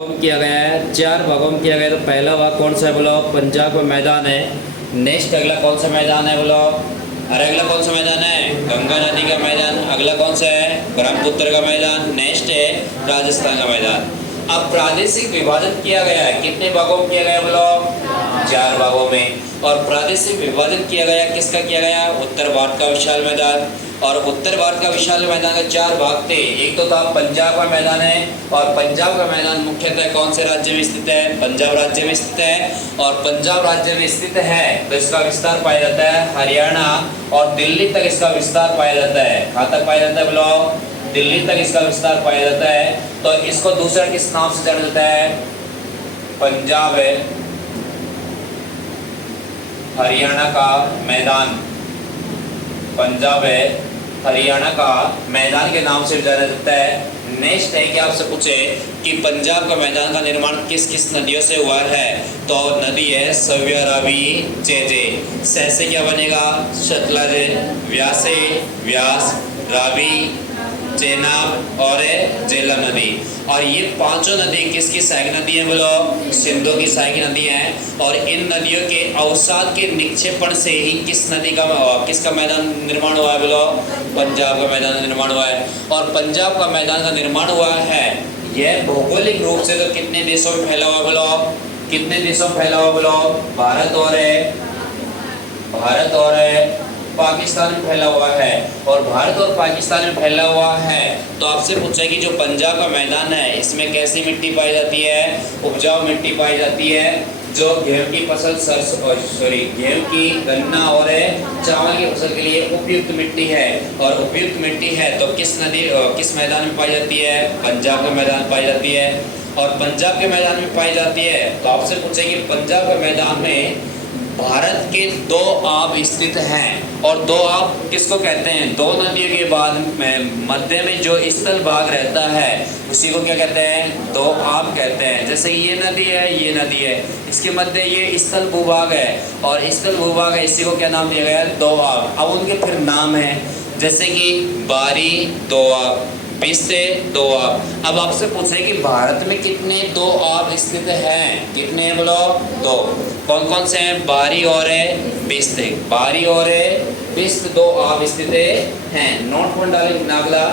में किया गया है, चार भागों में किया गया है। तो पहला भाग कौन सा है बोलो? पंजाब का मैदान है। नेक्स्ट अगला कौन सा मैदान है बोलो? अरे अगला कौन सा मैदान है? गंगा नदी का मैदान। अगला कौन सा है? ब्रह्मपुत्र का मैदान। नेक्स्ट है राजस्थान का मैदान। अब प्रादेशिक विभाजन किया गया है, कितने भागों में किया गया बोलो? चार भागों में। और प्रादेशिक विभाजन किया गया किसका किया गया? उत्तर भारत का विशाल मैदान। और उत्तर भारत का विशाल मैदान के चार भाग थे। एक तो था पंजाब का मैदान है, और पंजाब का मैदान मुख्यतः कौन से राज्य में स्थित है? पंजाब राज्य में स्थित है। और पंजाब राज्य में स्थित है तो इसका विस्तार पाया जाता है हरियाणा और दिल्ली तक इसका विस्तार पाया जाता है। कहाँ तक पाया जाता है बोलो? दिल्ली तक इसका विस्तार पाया जाता है। तो इसको दूसरा किस नाम से जाना जाता है? पंजाब है हरियाणा का मैदान। पंजाब है हरियाणा का मैदान के नाम से जाना जाता है। नेक्स्ट है कि आपसे पूछे कि पंजाब का मैदान का निर्माण किस किस नदियों से हुआ है? तो नदी है सव्य, रावी, जेजे। से क्या बनेगा? सतलज, व्यासे, व्यास, रावी, चेनाब और झेलम नदी। और ये पांचों नदी किसकी सहायक नदी है बोलो? सिंधु की सहायक नदी है। और इन नदियों के अवसाद के निक्षेपण से ही किसका मैदान निर्माण हुआ है बोलो? पंजाब का मैदान निर्माण हुआ है। और पंजाब का मैदान का निर्माण हुआ है यह भौगोलिक रूप से तो कितने देशों में फैला हुआ बोलो? कितने देशों में फैला हुआ बोलो? भारत और पाकिस्तान में फैला हुआ है। और भारत और पाकिस्तान में फैला हुआ है तो आपसे पूछा कि जो पंजाब का मैदान है इसमें कैसी मिट्टी पाई जाती है? उपजाऊ मिट्टी पाई जाती है, जो गेहूं की फसल गेहूं की, गन्ना और चावल की फसल के लिए उपयुक्त मिट्टी है। और उपयुक्त मिट्टी है तो किस मैदान में पाई जाती है? पंजाब के मैदान में पाई जाती है। और पंजाब के मैदान में पाई जाती है तो आपसे पूछे कि पंजाब के मैदान में भारत के दो आब स्थित हैं। और दो आब किसको कहते हैं? दो नदियों के बाद में मध्य में जो स्थल भाग रहता है उसी को क्या कहते हैं? दो आब कहते हैं। जैसे ये नदी है, इसके मध्य ये स्थल भूभाग है और स्थल भूभाग है, इसी को क्या नाम दिया गया है? दो आब। अब उनके फिर नाम है, जैसे कि बारी दो आब, बिस्ते दो आब। अब आपसे पूछे कि भारत में कितने दो आब स्थित हैं? कितने बोलो? दो। कौन कौन से हैं? बारी और बिस्ते। बारी और बिस्त दो आब स्थित हैं। नोट वन डालेंगे नागला,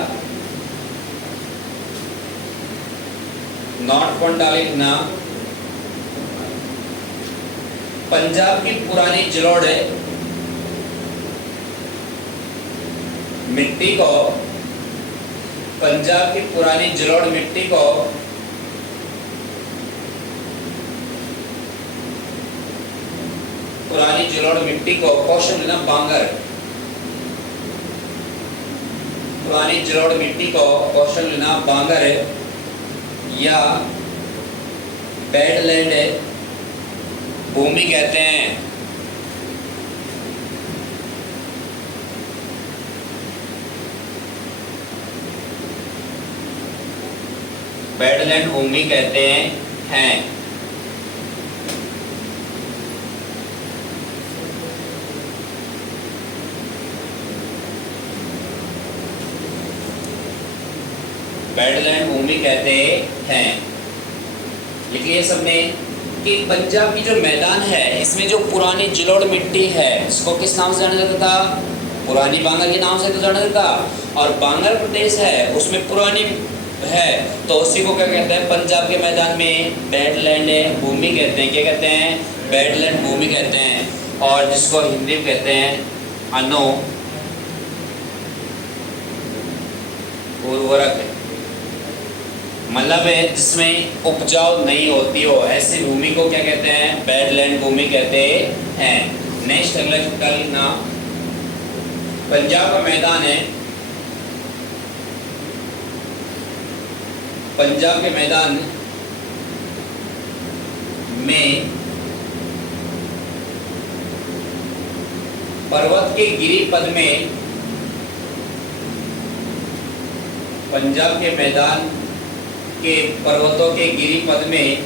नोट वन डालेंगे ना। पंजाब की पुरानी जलोढ़ मिट्टी को, पंजाब की पुरानी जलोढ़ मिट्टी को कौशल लेना बांगर, पुरानी जलोढ़ मिट्टी को कौशल लेना बांगर या बेडलैंड भूमि कहते हैं। बेडलैंड भूमि कहते हैं। बेडलैंड भूमि कहते हैं। लिखिए सबने कि पंजाब की जो मैदान है इसमें जो पुरानी जलोढ़ मिट्टी है इसको किस नाम से जाना जाता था? पुरानी बांगर के नाम से तो जाना जाता। और बांगर प्रदेश है उसमें पुरानी है तो उसी को क्या कहते हैं? पंजाब के मैदान में बेडलैंड भूमि कहते हैं। क्या कहते हैं? बेडलैंड भूमि कहते हैं। और जिसको हिंदी में कहते हैं अनो उर्वरक, मतलब है जिसमें उपजाऊ नहीं होती हो, ऐसी भूमि को क्या कहते हैं? बेडलैंड भूमि कहते हैं। नेक्स्ट अगला शब्द लिखना, पंजाब का मैदान है, पंजाब के मैदान में पर्वत के गिरिपद में, पंजाब के मैदान के पर्वतों के गिरिपद में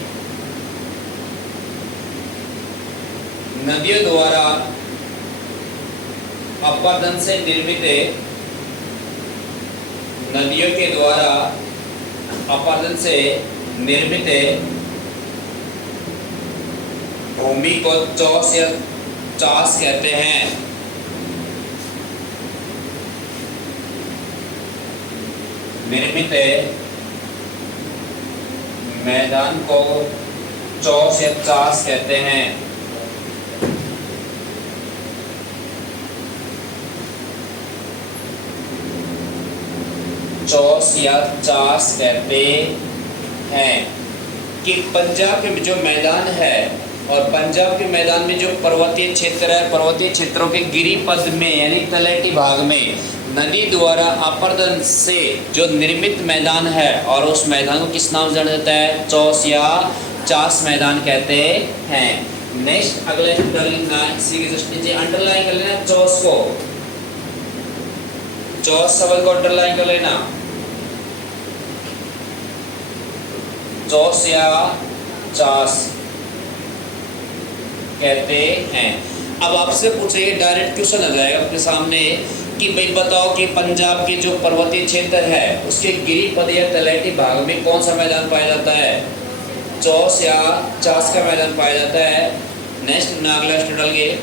नदियों द्वारा अपरदन से निर्मित नदियों के द्वारा अपरदन से निर्मित भूमि को चौस या चास कहते हैं। निर्मित मैदान को चौस या चास कहते हैं। चौस या चास कहते हैं कि पंजाब के जो मैदान है और पंजाब के मैदान में जो पर्वतीय क्षेत्र है, पर्वतीय क्षेत्रों के गिरिपद में यानी तलहटी भाग में नदी द्वारा अपर्दन से जो निर्मित मैदान है और उस मैदान को किस नाम से जाना जाता है? चौस या चास मैदान कहते हैं। नेक्स्ट अगले इसी के जस्ट नीचे अंडरलाइन कर लेना चौस को, चौस शब्द को अंडरलाइन कर लेना। चौस या चास कहते हैं। अब आपसे पूछेंगे, डायरेक्ट क्वेश्चन आ जाएगा आपके सामने कि भाई बताओ कि पंजाब के जो पर्वतीय क्षेत्र है उसके गिरिपद या तलहटी भाग में कौन सा मैदान पाया जाता है? चौस या चास का मैदान पाया जाता है। नेक्स्ट अगला स्टूडेंट के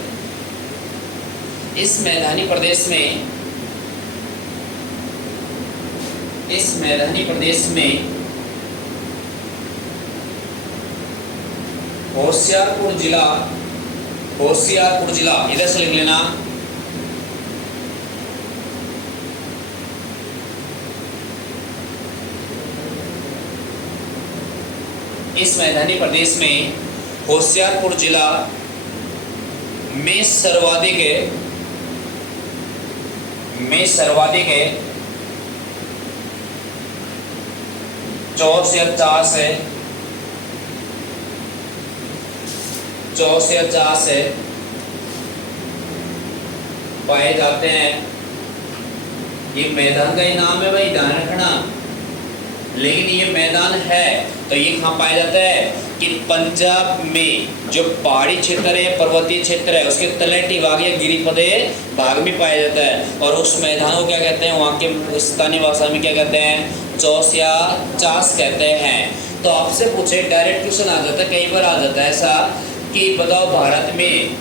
इस मैदानी प्रदेश में होशियारपुर जिला इधर से लिख लेना। इस मैदानी प्रदेश में होशियारपुर जिला में सर्वाधिक चौस या चास है। चौस या चास है पाए जाते हैं। ये मैदान का ही नाम है भाई, ध्यान रखना। लेकिन ये मैदान है तो ये कहाँ पाया जाता है कि पंजाब में जो पहाड़ी क्षेत्र है, पर्वतीय क्षेत्र है, उसके तलहटी भाग या गिरिपदीय भाग में पाया जाता है। और उस मैदान को क्या कहते हैं? वहाँ के स्थानीय भाषा में क्या कहते हैं? चौस या चास कहते हैं। तो आपसे पूछे, डायरेक्ट क्वेश्चन आ जाता है, कई बार आ जाता है ऐसा कि बताओ भारत में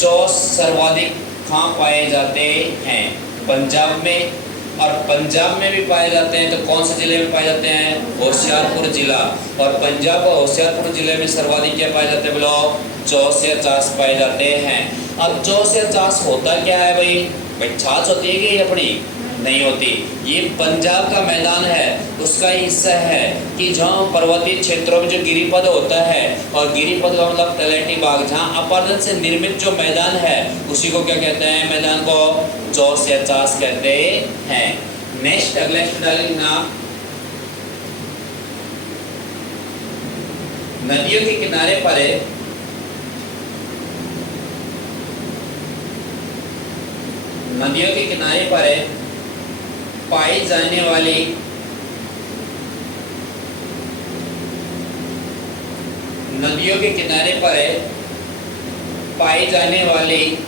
चौस सर्वाधिक कहाँ पाए जाते हैं? पंजाब में, और पंजाब में भी पाए जाते हैं तो कौन से जिले में पाए जाते हैं? होशियारपुर जिला। और पंजाब और होशियारपुर जिले में सर्वाधिक क्या पाए जाते हैं? बोलो, चौस या चास पाए जाते हैं। अब चौस या चास होता क्या है भाई? छाछ होती है कि अपनी नहीं होती। ये पंजाब का मैदान है उसका ही हिस्सा है कि जहाँ पर्वतीय क्षेत्रों में जो गिरिपद होता है, और गिरिपद का मतलब तलहटी भाग, जहाँ अपर्दन से निर्मित जो मैदान है उसी को क्या कहते हैं? मैदान को चौस या चास कहते हैं। नेक्स्ट अगला डालेंगे नदियों के किनारे पर पाई जाने वाली नदियों के किनारे पर पाई जाने वाली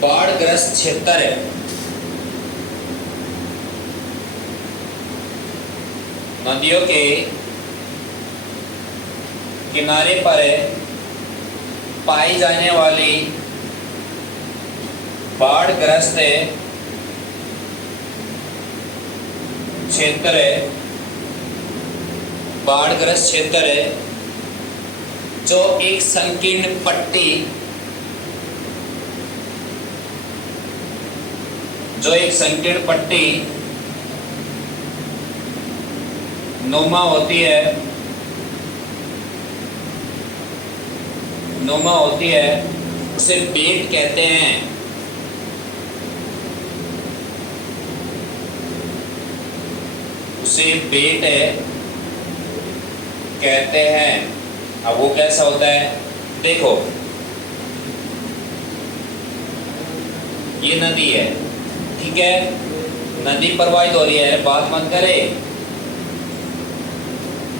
बाढ़ग्रस्त क्षेत्र नदियों के किनारे पर पाई जाने वाली बाढ़ग्रस्त क्षेत्र जो एक संकीर्ण पट्टी नुमा होती है उसे बेट कहते हैं। उसे बेट कहते हैं। अब वो कैसा होता है? देखो, ये नदी है, ठीक है, नदी प्रवाहित हो रही है, बात मत करे,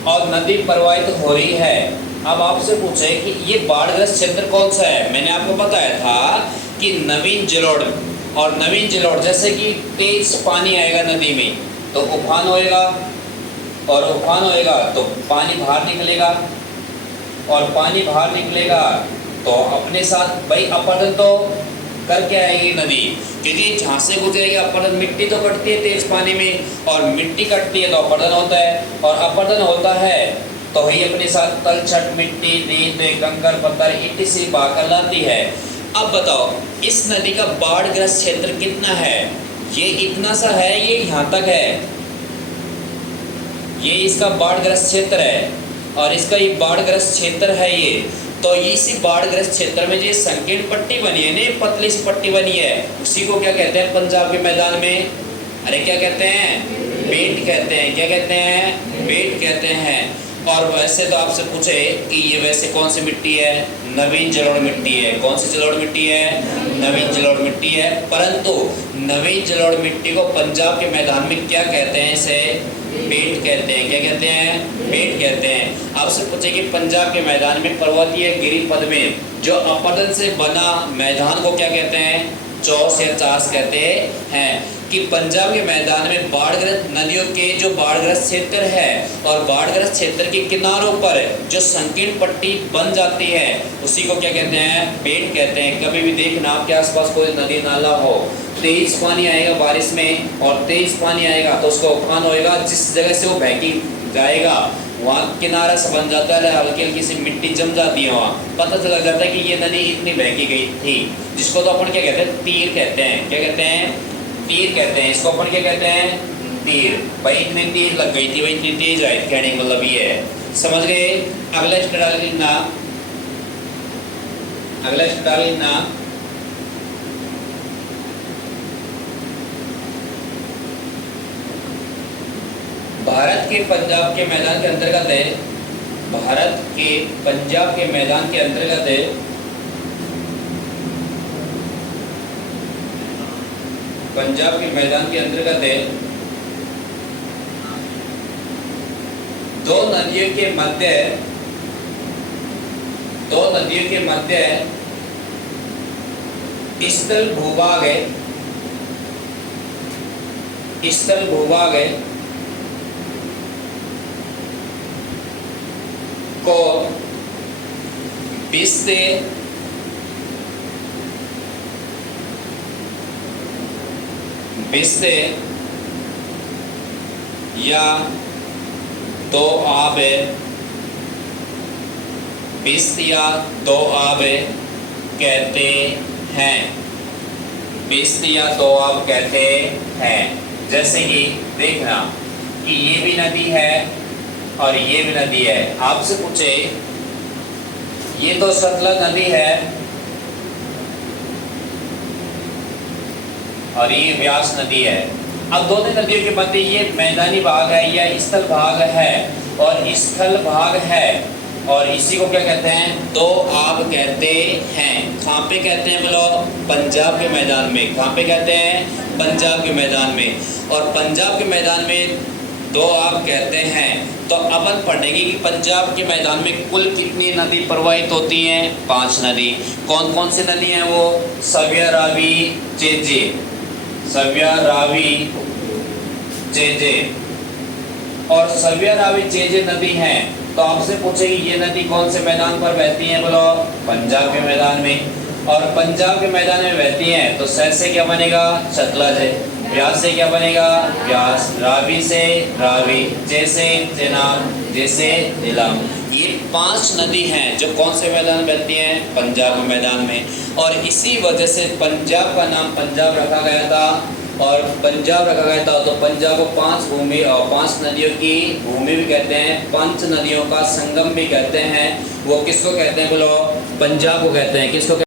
और नदी प्रवाहित हो रही है। अब आपसे पूछे कि ये बाढ़ग्रस्त क्षेत्र कौन सा है? मैंने आपको बताया था कि नवीन जलोढ़, और नवीन जलोढ़ जैसे कि तेज पानी आएगा नदी में तो उफान होएगा, और उफान होएगा तो पानी बाहर निकलेगा, और पानी बाहर निकलेगा तो अपने साथ भाई अपरदन तो करके आएगी नदी, क्योंकि जहाँ से गुजरेगी अपरदन, मिट्टी तो कटती है तेज पानी में, और मिट्टी कटती है तो अपरदन होता है, और अपरदन होता है तो वही अपने साथ तलछट, मिट्टी, रेत, कंकर, पत्थर इतनी सी बहाकर लाती है। अब बताओ इस नदी का बाढ़ग्रस्त क्षेत्र कितना है? ये इतना सा है, ये यहाँ तक है, ये इसका बाढ़ग्रस्त क्षेत्र है, और इसका ये बाढ़ग्रस्त क्षेत्र है ये। तो इसी बाढ़ग्रस्त क्षेत्र में जो संकीर्ण पट्टी बनी है ना, पतली सी पट्टी बनी है, उसी को क्या कहते हैं पंजाब के मैदान में? अरे क्या कहते हैं? बेट कहते हैं। क्या कहते हैं? बेट कहते हैं। और वैसे तो आपसे पूछे कि ये वैसे कौन सी मिट्टी है? नवीन जलोढ़ मिट्टी है। कौन सी जलोढ़ मिट्टी है? नवीन जलोढ़ मिट्टी है। परंतु नवीन जलोढ़ मिट्टी को पंजाब के मैदान में क्या कहते हैं? इसे बेट कहते हैं। क्या कहते हैं? बेट कहते हैं। आपसे पूछे कि पंजाब के मैदान में पर्वतीय गिरिपद में जो अपरदन से बना मैदान को क्या कहते हैं? चौस या चास कहते हैं। कि पंजाब के मैदान में बाढ़ग्रस्त नदियों के जो बाढ़ग्रस्त क्षेत्र है, और बाढ़ग्रस्त क्षेत्र के किनारों पर जो संकीर्ण पट्टी बन जाती है, उसी को क्या कहते हैं? बेट कहते हैं। कभी भी देखना आपके आसपास कोई नदी नाला हो, तेज पानी आएगा बारिश में, और तेज पानी आएगा तो उसका उफान होएगा, जिस जगह से वो बहकी जाएगा वहाँ किनारा से बन जाता है, हल्की हल्की सी मिट्टी जम जाती है, वहाँ पता चला जाता है कि ये नदी इतनी बहकी गई थी, जिसको तो अपन क्या कहते हैं? तीर कहते हैं। क्या कहते हैं? तीर कहते हैं। इसको अपन क्या कहते हैं? तीर। भाई इतनी तीर लग गई थी, भाई इतनी तेज आई, कहने का मतलब ये है। समझ गए? अगला स्टेटस लिखना, अगला स्टेटस लिखना, भारत के पंजाब के मैदान के अंतर्गत है, भारत के पंजाब के मैदान के अंतर्गत है पंजाब के मैदान के अंतर्गत है दो नदियों के मध्य स्थल भूभाग है, स्थल भूभाग है को बिस्ते या दो आब बिस्त या दो आब कहते हैं। बिस्त या दो आब कहते हैं। जैसे कि देखना कि ये भी नदी है और ये भी नदी है। आपसे पूछे ये तो सतलज नदी है और ये व्यास नदी है। अब दोनों नदियों के मध्य ये मैदानी भाग है या स्थल भाग है, और स्थल भाग है, और इसी को क्या कहते हैं? दो आब कहते हैं। कहाँ पे कहते हैं बोलो? पंजाब के मैदान में। कहाँ पे कहते हैं? पंजाब के मैदान में। और पंजाब के मैदान में दो आब कहते हैं। तो अपन पढ़ेंगे कि पंजाब के मैदान में कुल कितनी नदी प्रवाहित होती हैं? 5 नदी। कौन कौन सी नदी हैं वो? सव्या, रावी, चेजे। सव्या, रावी, चेजे। और सव्या, रावी, चेजे नदी हैं। तो आपसे पूछे कि ये नदी कौन से मैदान पर बहती है? बोलो पंजाब के मैदान में। और पंजाब के मैदान में बहती हैं तो सह से क्या बनेगा? सतलज है। व्यास से क्या बनेगा? व्यास। रावी से रावी, जैसे चेनाब, जैसे झेलम। ये 5 नदी हैं जो कौन से मैदान में बहती हैं? पंजाब के मैदान में। और इसी वजह से पंजाब का नाम पंजाब रखा गया था। और पंजाब रखा गया था तो पंजाब को 5 भूमि और 5 नदियों की भूमि भी कहते हैं, 5 नदियों का संगम भी कहते हैं। वो किसको कहते हैं बोलो? पंजाब को कहते हैं। किसको?